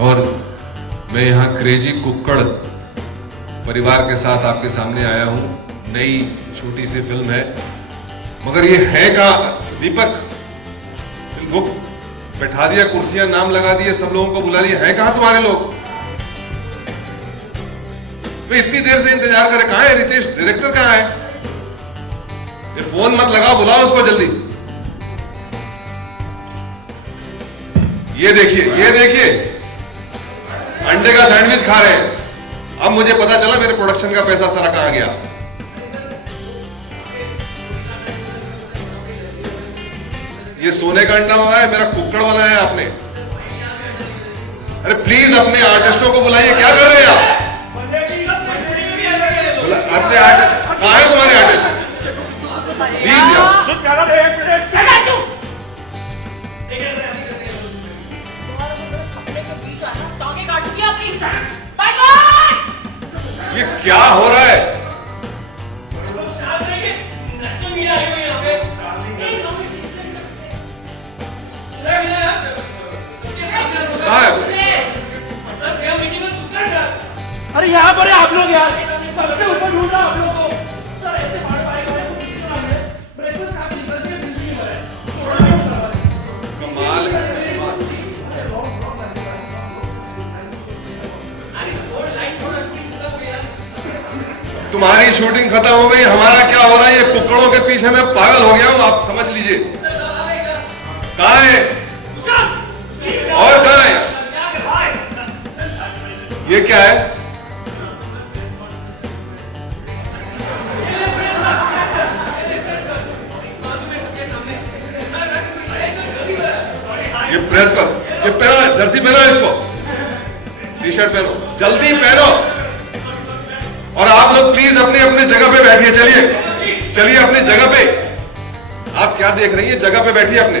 और मैं यहाँ क्रेजी कुक्कड़ परिवार के साथ आपके सामने आया हूँ। नई छोटी सी फिल्म है, मगर ये है कहाँ? दीपक बुक बैठा दिया, कुर्सियां नाम लगा दिए, सब लोगों को बुला लिया, है कहाँ तुम्हारे लोग? वे इतनी देर से इंतजार करे, कहाँ है रितेश? डायरेक्टर कहाँ है? ये फोन मत लगाओ, बुलाओ उसको जल्दी। ये देखिए अंडे का सैंडविच खा रहे हैं। अब मुझे पता चला मेरे प्रोडक्शन का पैसा सारा कहां गया। ये सोने का अंडा मंगाया, मेरा कुक्कड़ बनाया आपने। अरे प्लीज अपने आर्टिस्टों को बुलाइए, क्या कर रहे हैं आप? अपने आर्टिस्ट कहां है? तुम्हारे आर्टिस्ट प्लीज यार। ये क्या हो रहा है? अरे यहाँ पर आप लोग यार सबसे ऊपर ढूंढ रहा आप लोग को। सर ऐसे बार ब्रेकफास्ट खा के निकल के बिल नहीं भरा। कमाल है। तुम्हारी शूटिंग खत्म हो गई, हमारा क्या हो रहा है? ये कुक्कड़ों के पीछे मैं पागल हो गया हूं, आप समझ लीजिए। कहां है और कहां है? ये क्या है? ये प्रेस कर, ये पहना, जर्सी पहना इसको, टी शर्ट पहनो, जल्दी पहनो। और आप लोग प्लीज अपने अपने जगह पे बैठिए। चलिए अपनी जगह पे। आप क्या देख रही हैं? जगह पे बैठिए अपने,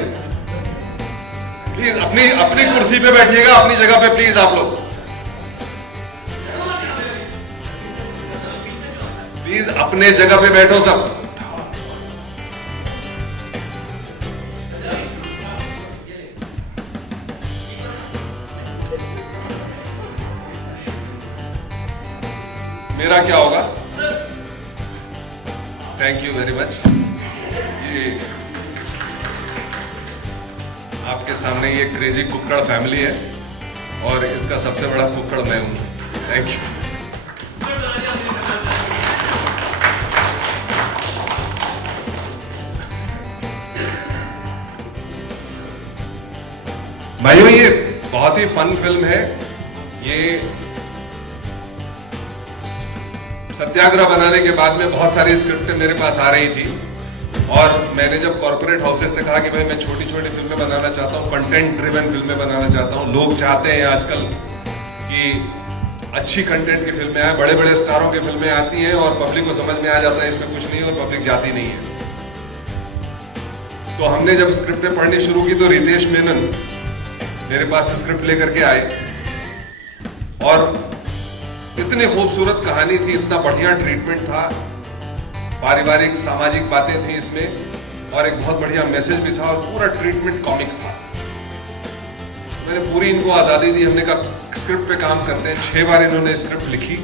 प्लीज अपनी कुर्सी पे बैठिएगा, अपनी जगह पे प्लीज। आप लोग प्लीज अपने जगह पे बैठो सब। मेरा क्या होगा? Thank you very much. ये आपके सामने ये क्रेजी कुक्कड़ फैमिली है और इसका सबसे बड़ा कुक्कड़ मैं हूं। Thank you. भाइयों, ये बहुत ही फन फिल्म है। ये सत्याग्रह बनाने के बाद में बहुत सारी स्क्रिप्टें मेरे पास आ रही थी और मैंने जब कॉर्पोरेट हाउसेस से कहा कि भाई मैं छोटी छोटी फिल्में बनाना चाहता हूँ, कंटेंट ड्रिवन फिल्में बनाना चाहता हूँ। लोग चाहते हैं आजकल कि अच्छी कंटेंट की फिल्में आए, बड़े बड़े स्टारों की फिल्में आती हैं और पब्लिक को समझ में आ जाता है इसमें कुछ नहीं और पब्लिक जाती नहीं है। तो हमने जब स्क्रिप्टें पढ़नी शुरू की तो रितेश मेनन मेरे पास स्क्रिप्ट लेकर के आए और इतनी खूबसूरत कहानी थी, इतना बढ़िया ट्रीटमेंट था, पारिवारिक सामाजिक बातें थी इसमें और एक बहुत बढ़िया मैसेज भी था और पूरा ट्रीटमेंट कॉमिक था। मैंने पूरी इनको आजादी दी। हमने कहा स्क्रिप्ट पे काम करते हैं। 6 बार इन्होंने स्क्रिप्ट लिखी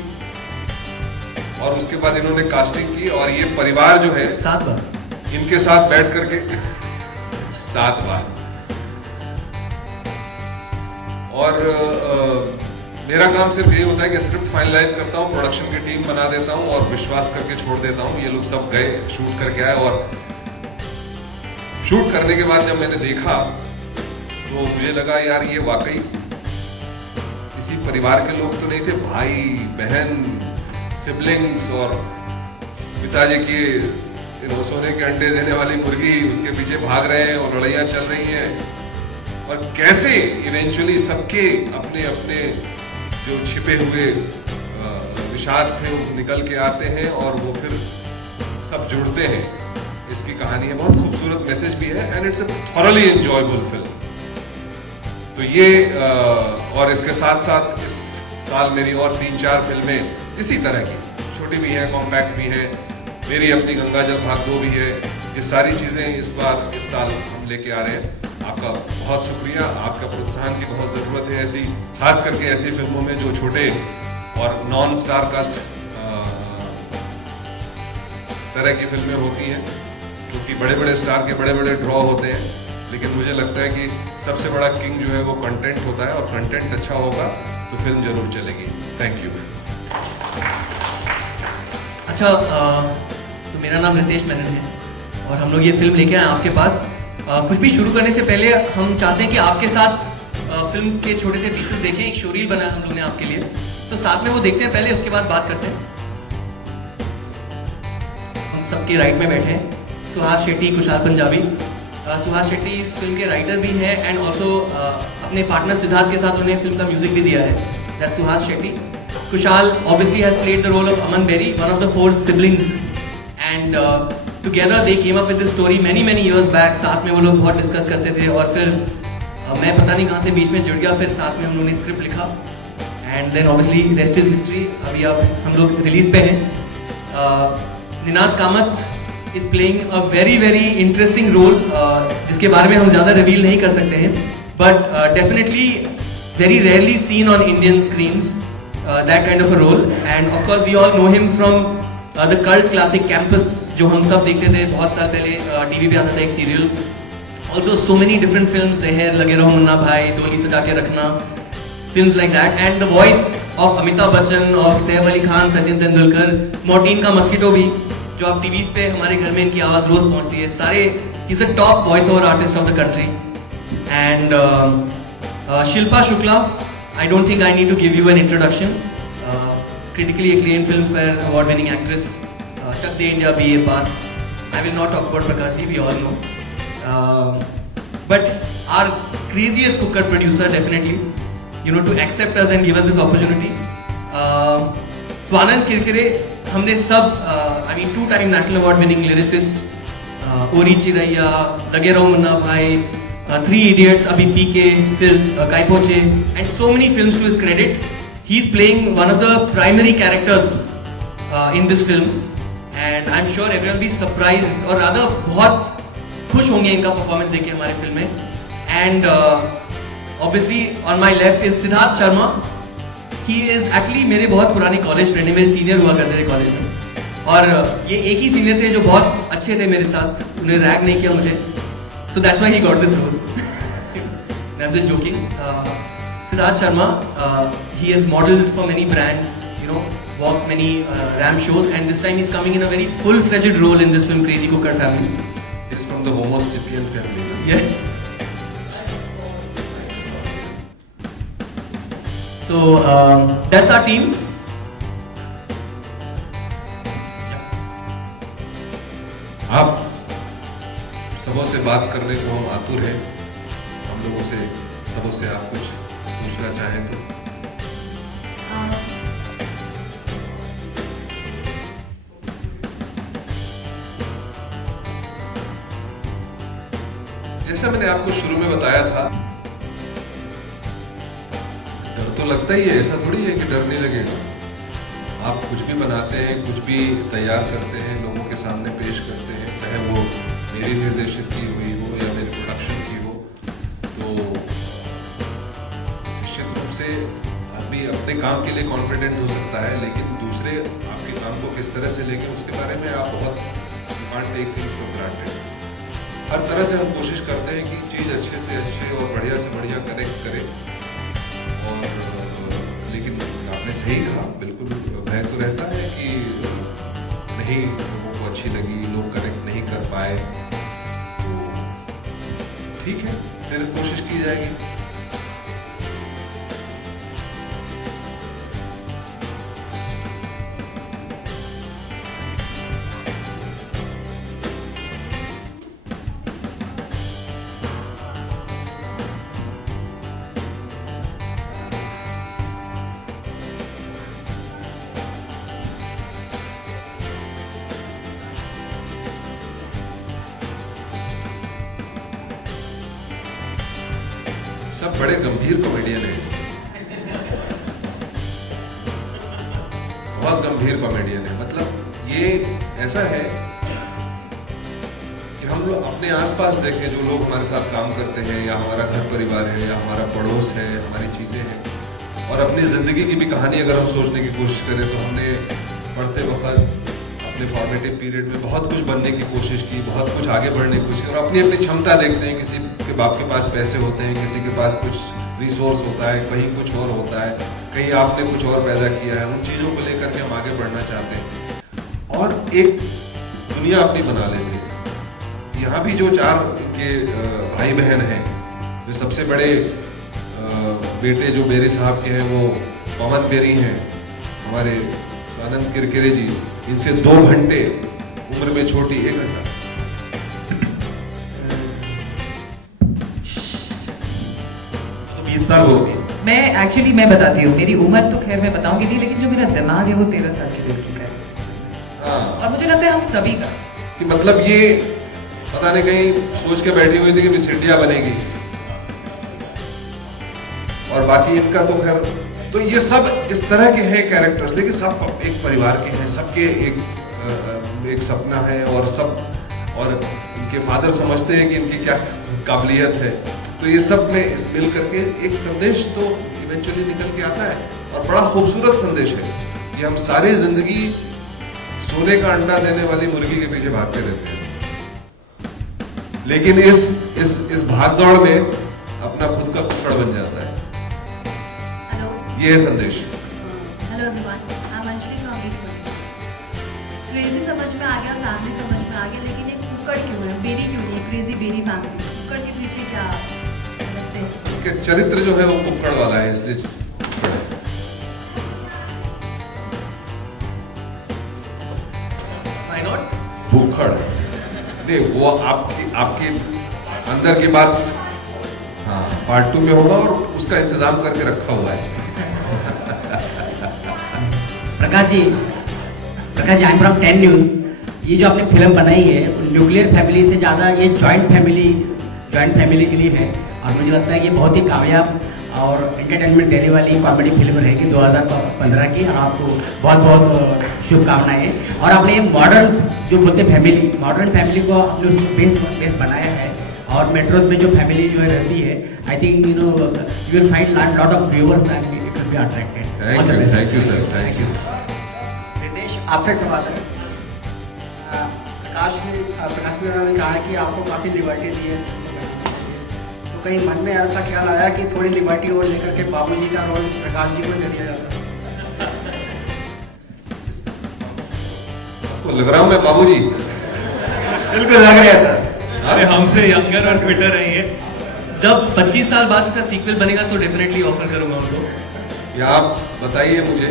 और उसके बाद इन्होंने कास्टिंग की और ये परिवार जो है 7 बार इनके साथ बैठ करके 7 बार। और मेरा काम सिर्फ यही होता है कि स्क्रिप्ट फाइनलाइज करता हूँ, प्रोडक्शन की टीम बना देता हूँ और विश्वास करके छोड़ देता हूँ। ये लोग सब गए, शूट करके आए और शूट करने के बाद जब मैंने देखा तो मुझे लगा यार ये वाकई किसी परिवार के लोग तो नहीं थे। भाई बहन, सिबलिंग्स और पिताजी की सोने के अंडे देने वाली मुर्गी, उसके पीछे भाग रहे हैं और लड़ाइयाँ चल रही हैं और कैसे इवेंचुअली सबके अपने अपने जो छिपे हुए विषाद थे वो निकल के आते हैं और वो फिर सब जुड़ते हैं। इसकी कहानी है, बहुत खूबसूरत मैसेज भी है and it's a thoroughly enjoyable film. तो ये और इसके साथ साथ इस साल मेरी और 3-4 फिल्में इसी तरह की, छोटी भी हैं, कॉम्पैक्ट भी हैं, मेरी अपनी गंगा जल भाग 2 भी है। ये सारी चीजें इस बार इस साल हम लेके आ रहे हैं। आपका बहुत शुक्रिया। आपका प्रोत्साहन की बहुत ज़रूरत है, ऐसी खास करके ऐसी फिल्मों में जो छोटे और नॉन स्टार कास्ट तरह की फिल्में होती हैं, क्योंकि बड़े बड़े स्टार के बड़े बड़े ड्रॉ होते हैं। लेकिन मुझे लगता है कि सबसे बड़ा किंग जो है वो कंटेंट होता है, और कंटेंट अच्छा होगा तो फिल्म जरूर चलेगी। Thank you. अच्छा, तो मेरा नाम रितेश मेनन है और हम लोग ये फिल्म लेके आए आपके पास। कुछ भी शुरू करने से पहले हम चाहते हैं कि आपके साथ फिल्म के छोटे से पीसेस देखें। एक शोरील बनाया हम लोग ने आपके लिए, तो साथ में वो देखते हैं पहले, उसके बाद बात करते हैं। हम सबके राइट में बैठे हैं सुहास शेट्टी, कुशाल पंजाबी। सुहास शेट्टी इस फिल्म के राइटर भी हैं एंड ऑल्सो अपने पार्टनर सिद्धार्थ के साथ उन्हें फिल्म का म्यूजिक भी दिया है। That's Suhas Shetty. Kushal obviously has played the role of Aman Berry, one of the 4 siblings, and together they came up with this story many years back. साथ में वो लोग बहुत डिस्कस करते थे और फिर मैं पता नहीं कहाँ से बीच में जुड़ गया, फिर साथ में हम लोगों ने स्क्रिप्ट लिखा and then obviously rest is history. अभी अब हम लोग रिलीज पे हैं। Ninad Kamat is playing a very interesting role, जिसके बारे में हम ज़्यादा रिवील नहीं कर सकते हैं, but definitely very rarely scene on Indian screens that kind of a role. And of course we all know him from the cult classic Campus, जो हम सब देखते थे बहुत साल पहले, टीवी पे आता था एक serial. Also so many different films, जहर, लगे रहो मुन्ना भाई, डोली सजा के रखना, films like that. And the voice of Amitabh Bachchan, of Saif Ali Khan, Sachin Tendulkar, Mortein का मस्कीटो भी, जो आप टीवीज पे हमारे घर में इनकी आवाज़ रोज पहुंचती है, सारे he's the top voice over artist of the country. And Shilpa Shukla, I don't think I need to give you an introduction. Critically acclaimed Filmfare award-winning actress, Chak De India BA pass. I will not talk about Prakash ji, we all know. But our craziest cooker producer, definitely, to accept us and give us this opportunity. Swanand Kirkire, हमने सब, 2-time national award-winning lyricist, ओरी चिरैया, लगे रहो मुन्ना भाई, 3 Idiots, अभी पीके, फिर Kai Po Che, and so many films to his credit. He's playing one of the primary characters in this film, and I'm sure everyone will be surprised, or rather बहुत खुश होंगे इनका परफॉर्मेंस देख के हमारे फिल्म में. And obviously on my left is Siddharth Sharma. He is actually मेरे बहुत पुराने कॉलेज फ्रेंड है, मेरे सीनियर हुआ करते थे कॉलेज में, और ये एक ही सीनियर थे जो बहुत अच्छे थे मेरे साथ, उन्हें रैग नहीं किया मुझे. So that's why he got this role. I'm just joking. Siddharth Sharma, he has modeled for many brands, walked many ramp shows, and this time he's coming in a very full-fledged role in this film, Crazy Cooker Family. He's from the Homo sapien family. Yeah. So that's our team. आप सबों से बात करने को हम आतुर हैं. हम लोगों से सबों से आप कुछ पूछना चाहें तो. जैसा मैंने आपको शुरू में बताया था, डर तो लगता ही है, ऐसा थोड़ी है कि डर नहीं लगेगा. आप कुछ भी बनाते हैं, कुछ भी तैयार करते हैं, लोगों के सामने पेश करते हैं, चाहे वो मेरी निर्देशित की हुई हो या मेरे प्रोडक्शन की हो, तो निश्चित रूप से आदमी अपने काम के लिए कॉन्फिडेंट हो सकता है, लेकिन दूसरे आपके काम को किस तरह से लेंगे उसके बारे में आप बहुत can't take things for granted. हर तरह से हम कोशिश करते हैं कि चीज़ अच्छे से अच्छे और बढ़िया से बढ़िया करेक्ट करें. और लेकिन आपने सही कहा, बिल्कुल भय तो रहता है कि नहीं लोगों को अच्छी लगी, लोग करेक्ट नहीं कर पाए, तो ठीक है, फिर कोशिश की जाएगी. सब बड़े गंभीर कॉमेडियन हैं, बहुत गंभीर कॉमेडियन है. मतलब ये ऐसा है कि हम लोग अपने आसपास देखें, जो लोग हमारे साथ काम करते हैं या हमारा घर परिवार है या हमारा पड़ोस है, हमारी चीज़ें हैं, और अपनी ज़िंदगी की भी कहानी अगर हम सोचने की कोशिश करें तो हमने पढ़ते वक्त अपने फॉर्मेटिव पीरियड में बहुत कुछ बनने की कोशिश की, बहुत कुछ आगे बढ़ने की कोशिश, और अपनी अपनी क्षमता देखते हैं। किसी के बाप के पास पैसे होते हैं, किसी के पास कुछ रिसोर्स होता है, कहीं कुछ और होता है, कहीं आपने कुछ और पैदा किया है। उन चीज़ों को लेकर के हम आगे बढ़ना चाहते हैं और एक दुनिया अपनी बना लेते हैं। यहाँ भी जो 4 इनके भाई बहन हैं, जो सबसे बड़े बेटे जो बेरी साहब के हैं वो पवन बेरी हैं, हमारे आनंद किरकिरे जी, इनसे 2 घंटे, उम्र में छोटी 1 घंटा। तो 20 साल हो गए। मैं बताती हूँ, मेरी उम्र तो खैर मैं बताऊंगी नहीं, लेकिन जो मेरा दिमाग है वो 13 साल की लड़की का है। हाँ, और मुझे लगता है हम सभी का कि मतलब ये पता नहीं कहीं सोच के बैठी हुई थी कि मिस इंडिया बनेगी, और बाकी इनका तो खैर, तो ये सब इस तरह के हैं कैरेक्टर्स, लेकिन सब एक परिवार के हैं, सबके एक सपना है, और इनके फादर समझते हैं कि इनकी क्या काबिलियत है। तो ये सब में मिल करके एक संदेश तो इवेंचुअली निकल के आता है, और बड़ा खूबसूरत संदेश है कि हम सारी जिंदगी सोने का अंडा देने वाली मुर्गी के पीछे भागते रहते हैं, लेकिन इस भागदौड़ में अपना खुद का कुक्कड़ बन जाता है। हेलो, ये है संदेश। Hello everyone, I am Anjali from eat. Crazy समझ में आ गया, फैमिली समझ में आ गया, लेकिन एक कुक्कड़ क्यों है, बेरी क्यों नहीं है? क्रेजी बेरी फैमिली, कुक्कड़ के पीछे क्या लगते हैं? उनके चरित्र जो है वो कुक्कड़ वाला है, इसलिए Why not? भूखड़ नहीं, वो आपकी अंदर की बात, हाँ, पार्ट 2 में होगा, और उसका इंतजाम करके रखा हुआ है। Prakash ji, I am from 10 news. ये जो आपने फिल्म बनाई है न्यूक्लियर फैमिली से ज़्यादा ये जॉइंट फैमिली के लिए है, और मुझे लगता है कि बहुत ही कामयाब और एंटरटेनमेंट देने वाली कॉमेडी फिल्म रहेगी 2015 की, और आपको बहुत बहुत शुभकामनाएं। और आपने ये मॉडर्न जो बोलते हैं मॉडर्न फैमिली को आपने बेस बनाया है, और मेट्रोज में जो फैमिली जो रहती है, I think you will find lot of viewers and it will be attracted. Thank you sir, thank you. Ritesh, आपसे एक सवाल है। प्रकाश ने कहा है कि आपको काफ़ी लिबर्टी दी है, तो कहीं मन में ऐसा ख्याल आया कि थोड़ी लिबर्टी और लेकर के बाबूजी का रोल प्रकाश जी को दे दिया जाता? आपको लग रहा हूँ मैं बाबूजी? बिल्कुल लग रहा था। अरे हमसे यंगर और ट्विटर है ये। जब 25 साल बाद इसका सीक्वल बनेगा तो डेफिनेटली ऑफर करूंगा उनको। या आप बताइए मुझे,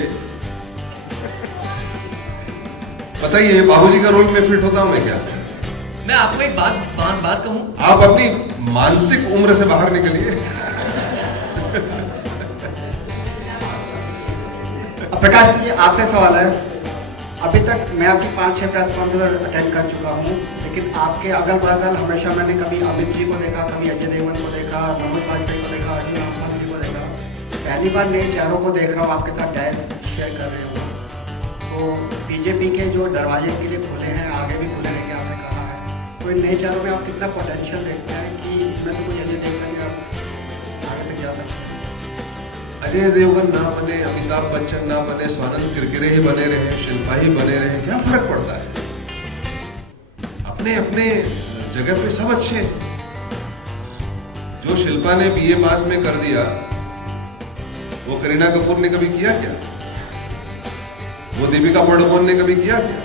बताइए बाबूजी का रोल में फिट होता हूं मैं क्या? मैं आपको एक बात कहूं, आप अपनी मानसिक उम्र से बाहर निकलिए। प्रकाश जी, आपसे सवाल है। अभी तक मैं आपकी 5-6 प्रेस कॉन्फ्रेंस अटेंड कर चुका हूँ, लेकिन आपके अगल बगल हमेशा मैंने कभी अमित जी को देखा, कभी अजय देवगन को देखा, मनोज वाजपेयी को देखा, अर्जुन रामपाल जी को देखा। पहली बार नए चेहरों को देख रहा हूँ आपके साथ डायरेक्ट शेयर कर रहे हो। तो बीजेपी के जो दरवाजे के लिए खुले हैं, आगे भी खुले रहेंगे, आपने कहा है। तो इन नए चेहरों में आप कितना पोटेंशियल देखते हैं कि इसमें से कुछ अजय देवगन का आगे तक जा सकते हैं? अजय देवगन ना बने, अमिताभ बच्चन ना बने, स्वानंद किरकिरे ही बने रहे, शिल्पा ही बने रहे, क्या फर्क पड़ता है? अपने अपने जगह पे सब अच्छे हैं। जो शिल्पा ने बीए पास में कर दिया, वो करीना कपूर ने कभी किया क्या? वो दीपिका पादुकोण ने कभी किया क्या?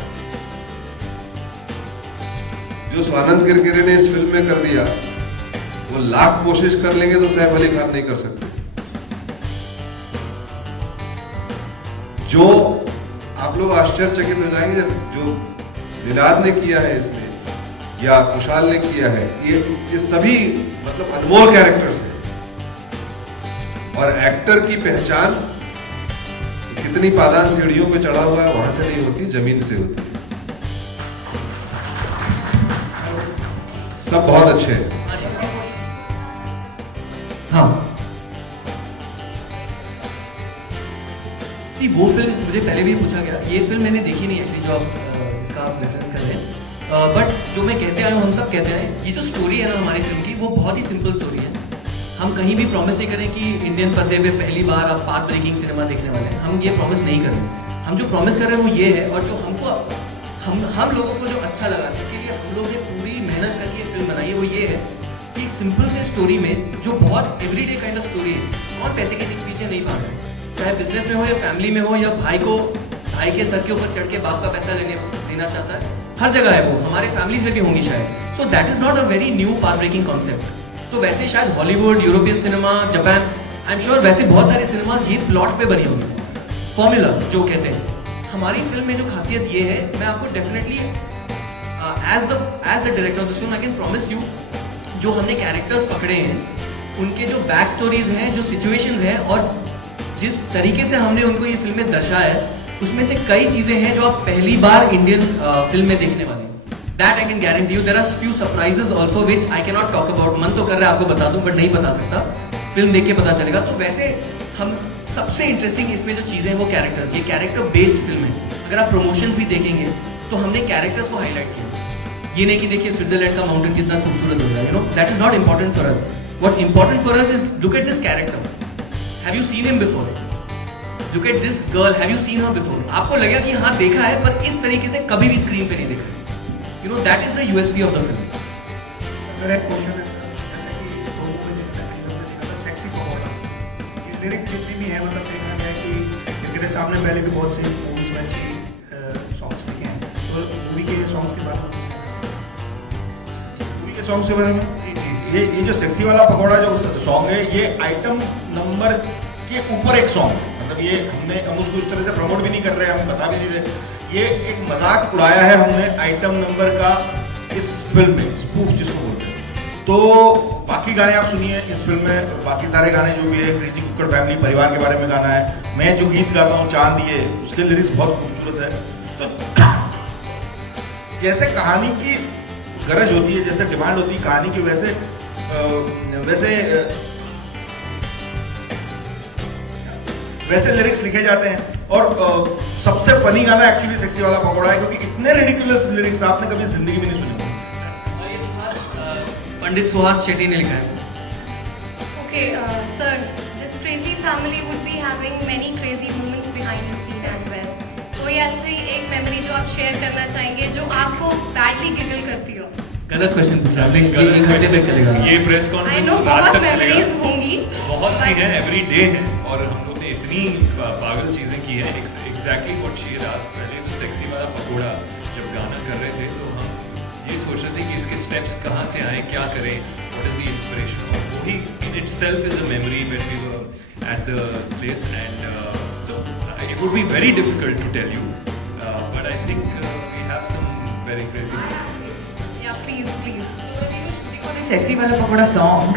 जो स्वानंद किरकिरे ने इस फिल्म में कर दिया, वो लाख कोशिश कर लेंगे तो सैफ अली खान नहीं कर सकते। जो आप लोग आश्चर्यचकित हो जाएंगे, जो निनाद ने किया है इसमें या कुशाल ने किया है, ये सभी मतलब अनमोल कैरेक्टर्स हैं। और एक्टर की पहचान कितनी पादान सीढ़ियों पे चढ़ा हुआ है वहां से नहीं होती, जमीन से होती है। सब बहुत अच्छे हैं। हाँ, वो फिल्म मुझे पहले भी पूछा गया, ये फिल्म मैंने देखी नहीं एक्चुअली, जो आप जिसका आप रेफरेंस कर रहे हैं। बट जो मैं कहते आया हूँ, हम सब कहते हैं, ये जो स्टोरी है ना हमारी फिल्म की, वो बहुत ही सिंपल स्टोरी है। हम कहीं भी प्रॉमिस नहीं करें कि इंडियन पर्दे पे पहली बार आप पाथ ब्रेकिंग सिनेमा देखने वाले हैं, हम ये प्रॉमिस नहीं करें। हम जो प्रॉमिस कर रहे हैं वो ये है, और जो हमको हम लोगों को जो अच्छा लगा, जिसके लिए हम लोग ने पूरी मेहनत करके ये फिल्म बनाई है, वो ये है कि एक सिंपल से स्टोरी में, जो बहुत एवरीडे काइंड ऑफ स्टोरी है, कौन पैसे के पीछे नहीं भाग रहा है, चाहे बिजनेस में हो या फैमिली में हो, या भाई के सर के ऊपर चढ़ के बाप का पैसा लेना चाहता है, हर जगह है वो, हमारे फैमिलीज में भी होंगी शायद। So that is not a very new path breaking concept. तो वैसे शायद Hollywood, European cinema, Japan, I am sure वैसे बहुत सारे सिनेमाज ये प्लॉट पे बनी होंगी, फॉर्मूला जो कहते हैं। हमारी फिल्म में जो खासियत ये है, मैं आपको definitely as the director of this film I can promise you, जो हमने कैरेक्टर्स पकड़े हैं, उनके जो बैक स्टोरीज हैं, जो सिचुएशंस हैं, और जिस तरीके से हमने उनको ये फिल्म में दर्शाया है, उसमें से कई चीजें हैं जो आप पहली बार इंडियन फिल्म में देखने वाले हैं। That I can guarantee you. There are few surprises also which I can not talk about. मन तो कर रहा है आपको बता दूं, बट नहीं बता सकता, फिल्म देख के पता चलेगा। तो वैसे हम सबसे इंटरेस्टिंग इसमें जो चीजें हैं वो कैरेक्टर्स, ये कैरेक्टर बेस्ड फिल्म है। अगर आप प्रमोशंस भी देखेंगे तो हमने कैरेक्टर्स को हाईलाइट किया। ये नहीं कि देखिए स्विट्जरलैंड का माउंटेन कितना खूबसूरत हो रहा है, you know, that is not important for us. What important for us is look at this character, have you seen him before, look at this girl, have you seen her before. आपको लगेगा कि हाँ देखा है, पर इस तरीके से कभी भी स्क्रीन पे नहीं देखा, you know, that is the USP of the film. मेरा एक क्वेश्चन है सर, जैसे कि लोगों को देखा सेक्सी पकौड़ा, ये लिरिक्स जितनी भी है, मतलब देखा गया कि मेरे सामने पहले भी बहुत से मूवीज में अच्छी सॉन्ग्स लिखे हैं, तो मूवी के सॉन्ग्स के बारे में, मूवी के सॉन्ग्स के बारे में जी ये जो सेक्सी वाला पकौड़ा जो सॉन्ग है, ये आइटम नंबर के ऊपर एक सॉन्ग है। मतलब ये हम उसको इस तरह से प्रमोट भी नहीं कर रहे हैं, हम बता भी नहीं रहे, ये एक मजाक उड़ाया है हमने आइटम नंबर का इस फिल्म में, स्पूफ जिसको बोलते हैं। तो बाकी गाने आप सुनिए इस फिल्म में, बाकी सारे गाने जो भी है, क्रेजी कुक्कड़ फैमिली परिवार के बारे में गाना है। मैं जो गीत गाता हूँ चांद ये, उसके लिरिक्स बहुत खूबसूरत है। तो जैसे कहानी की गरज होती है, जैसे डिमांड होती है कहानी की, वैसे लिरिक्स लिखे जाते हैं। और सबसे फनी गाना एक्चुअली सेक्सी वाला पकौड़ा है, क्योंकि इतने रिडिकुलस लिरिक्स आपने कभी जिंदगी में नहीं सुने। और ये पंडित सुहास शेट्टी ने लिखा है। Okay, sir, this crazy family would be having many crazy moments behind the scene as well. कोई ऐसी एक मेमोरी जो आप शेयर करना चाहेंगे जो आपको बैडली गिगल करती हो? गलत क्वेश्चन पूछा आपने, एक घंटे तक चलेगा ये प्रेस I कॉन्फ्रेंस know रात बहुत तक चलेगा। मेमोरीज होंगी, बहुत सी हैं, एवरी डे है, और हम लोग ने इतनी पागल चीजें की हैं। Exactly what she had asked. पहले तो सेक्सी वाला पकोड़ा जब गाना कर रहे थे, तो हम ये सोच रहे थे कि इसके स्टेप्स कहाँ से आए, क्या करें, व्हाट इज द इंस्पिरेशन, और वही in itself is a memory when we were at the place, and so it would be very difficult to tell you, but I think we have some very crazy. Yeah, please. Sexy Wala Pakoda song.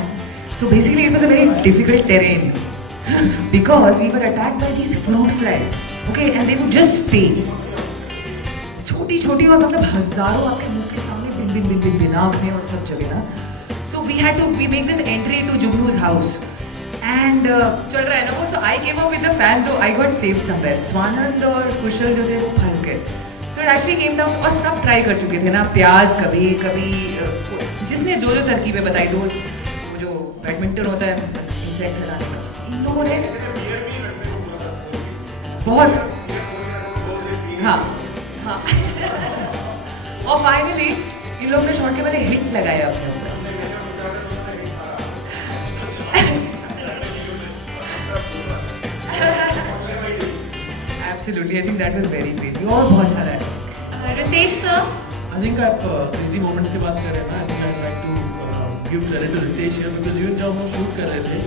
So basically it was a very difficult terrain because we were attacked by these fruit flies. Okay, and they would just stay. छोटी और मतलब हजारों आपके मुंह के सामने बिन आँखें और सब जगह ना. So we make this entry into Jugnu's house. And चल रहा है ना वो, so I came up with the fan, so I got saved somewhere. Swanand और कुशल जो थे वो फंस गए. So it actually came down, और सब ट्राई कर चुके थे ना, प्याज कभी जिसने जो तरकीबें बताई, दो जो बैडमिंटन होता है बस इंसेक्ट हटाने का, इन लोगों ने बहुत हाँ और फाइनली इन लोगों ने शॉट के पहले हिट लगाया अपने ऊपर. Absolutely, I think that was very crazy. और बहुत सारा है. Ritesh sir. I think आप crazy moments की बात कर रहे हैं ना. I think I'd like to give credit to Ritesh here because even जब हम शूट कर रहे थे,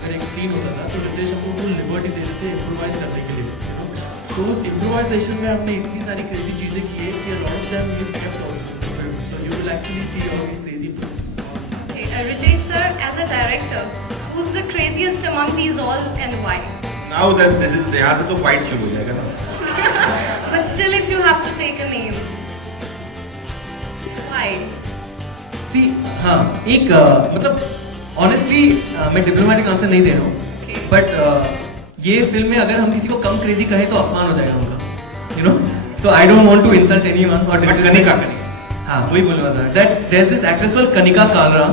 अगर एक सीन होता था तो Ritesh हमको full liberty दे देते improvise करने के लिए. तो उस improvisation में हमने इतनी सारी crazy चीजें की है कि a lot of them we've kept also in the film. So you will actually see all these crazy films. Okay, Ritesh sir, as a director, who's the craziest among these all and why? Now that this is यहाँ से तो fight शुरू हो जाएगा ना. But still, if you have to take a name, why? See, हाँ एक मतलब ऑनेस्टली मैं डिप्लोमेटिक आंसर नहीं दे रहा हूँ, Okay. बट ये फिल्म में अगर हम किसी को कम क्रेजी कहें तो अपमान हो जाएगा उनका, यू नो. तो I don't want to insult anyone और But कनिका हाँ वही बोलने वाला था that there is this actress called Kanika Kalra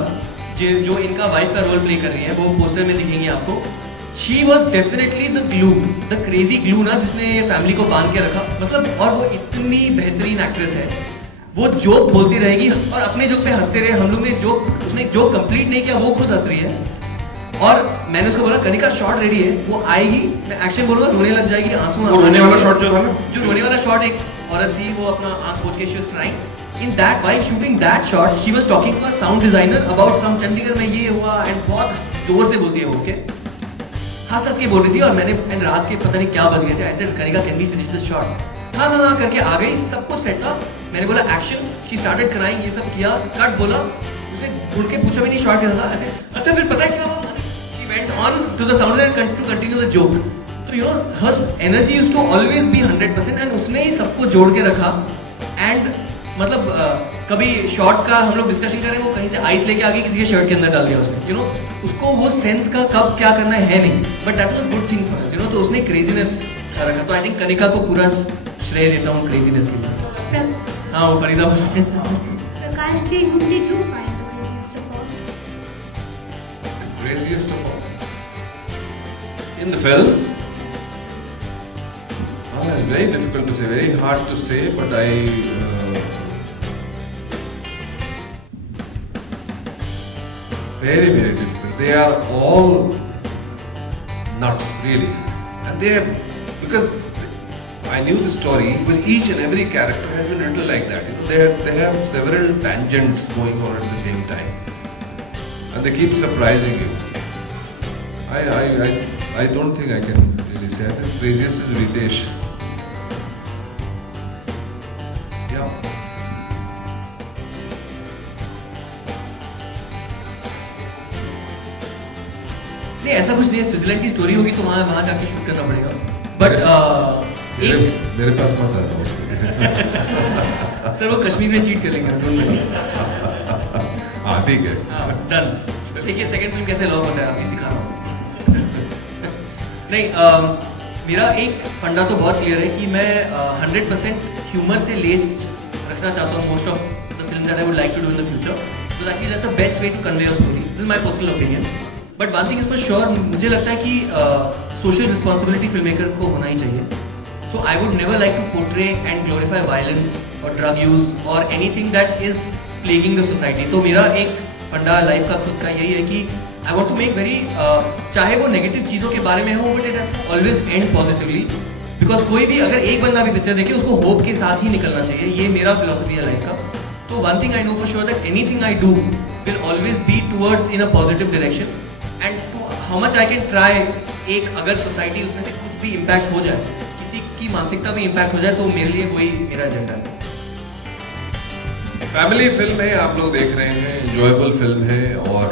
जो इनका वाइफ का रोल प्ले कर रही है, वो पोस्टर में दिखेंगी आपको. She was definitely the glue, the crazy glue ना, जिसने ये फैमिली को बांध के रखा. मतलब और वो इतनी बेहतरीन एक्ट्रेस है, वो जोक बोलती रहेगी और अपने जोक पे हंसते रहे. हम लोग ने उसने जोक कंप्लीट नहीं किया, वो खुद हंस रही है. और मैंने उसको बोला कनिका शॉट रेडी है, वो आएगी, मैं एक्शन बोलूंगा, रोने लग जाएगी, आंसू रोने वाला शॉट जो था ना, जो रोने वाला शॉट, एक औरत थी वो अपना आंख पोंछ के she was crying. In that, while shooting that shot, she was talking to a sound designer about some Chandigarh में ये हुआ, and बहुत जोर से बोलती है वो, हंस के बोल रही थी. और मैंने रात के पता नहीं क्या बज गए थे, ऐसे Kanika can be finish this shot, हाँ करके आ गई, सब कुछ सेट था. मैंने बोला एक्शन, शी स्टार्टेड क्राइंग, ये सब किया, कट बोला, उसने मुड़ के पूछा भी नहीं शॉट कैसा था, ऐसे. अच्छा फिर पता है क्या हुआ, she went on to the sound designer to continue the joke. तो you know her energy used to always be 100%, and उसने ही सबको जोड़ के रखा. एंड मतलब कभी शॉट का हम लोग डिस्कशन करें, वो कहीं से आइस लेके आ गई, किसी के शर्ट के अंदर डाल दिया उसने. यू नो उसको वो सेंस का कब क्या करना है नहीं, but that was a good thing for us, you know. तो उसने क्रेजीनेस रखा. तो आई थिंक कनिका को पूरा श्रेय देता हूँ क्रेजीनेस के लिए. हाँ वो फरीदाबाद से. Prakash ji, whom did you find the craziest of all? craziest of all in the film. It's very difficult to say, very hard to say, but very difficult. They are all nuts, really, and they are, because I knew the story, because each and every character has been written like that. You know, they have several tangents going on at the same time, and they keep surprising you. I don't think I can really say. I think craziest is Ritesh. Yeah. नहीं ऐसा कुछ नहीं है, Switzerland की story होगी तो वहाँ जाके शूट करना पड़ेगा. बट मेरे पास मत आता उसके. सर वो कश्मीर में चीट करेंगे. हाँ ठीक है. डन. देखिए सेकंड फिल्म कैसे लॉक होता है, अभी सिखा रहा हूँ. नहीं मेरा एक फंडा तो बहुत क्लियर है कि मैं 100% ह्यूमर से लेस्ड रखना चाहता हूँ most of the film that I would like to do in the future. So actually that's the best way to convey a story. This is my personal opinion. But one thing is for sure, मुझे लगता है कि social responsibility filmmaker को होना ही चाहिए. So I would never like to portray and glorify violence or drug use or anything that is plaguing the society. तो मेरा एक फंडा लाइफ का खुद का यही है कि I want to make very चाहे वो नेगेटिव चीज़ों के बारे में हो, but it has to always end positively. Because कोई भी अगर एक बंदा भी पिक्चर देखे उसको होप के साथ ही निकलना चाहिए. ये मेरा फिलोसफी है लाइफ का. So one thing I know for sure that anything I do will always be towards in a positive direction, and to how much I can try, एक अगर सोसाइटी उसमें से कुछ भी इम्पैक्ट हो जाए, किसी की मानसिकता में इम्पैक्ट हो जाए, तो मेरे लिए वही मेरा एजेंडा है. फैमिली फिल्म है, आप लोग देख रहे हैं, एंजॉयबल फिल्म है और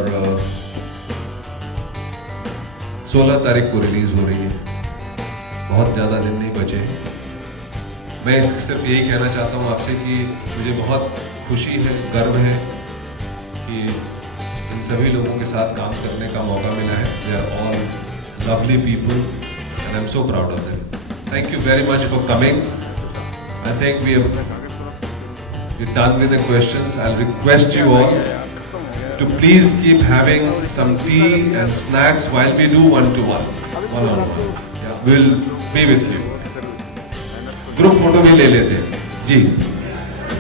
16 तारीख को रिलीज हो रही है. बहुत ज़्यादा दिन नहीं बचे हैं. मैं सिर्फ यही कहना चाहता हूँ आपसे कि मुझे बहुत खुशी है, गर्व है कि इन सभी लोगों के साथ काम करने का मौका मिला है. They are all lovely people and I am so proud of them. Thank you very much for coming. I think we are done with the questions. I'll request you all to please keep having some tea and snacks while we do one-to-one, one-on-one. Yeah, we'll be with you. Group photo भी ले लेते हैं जी.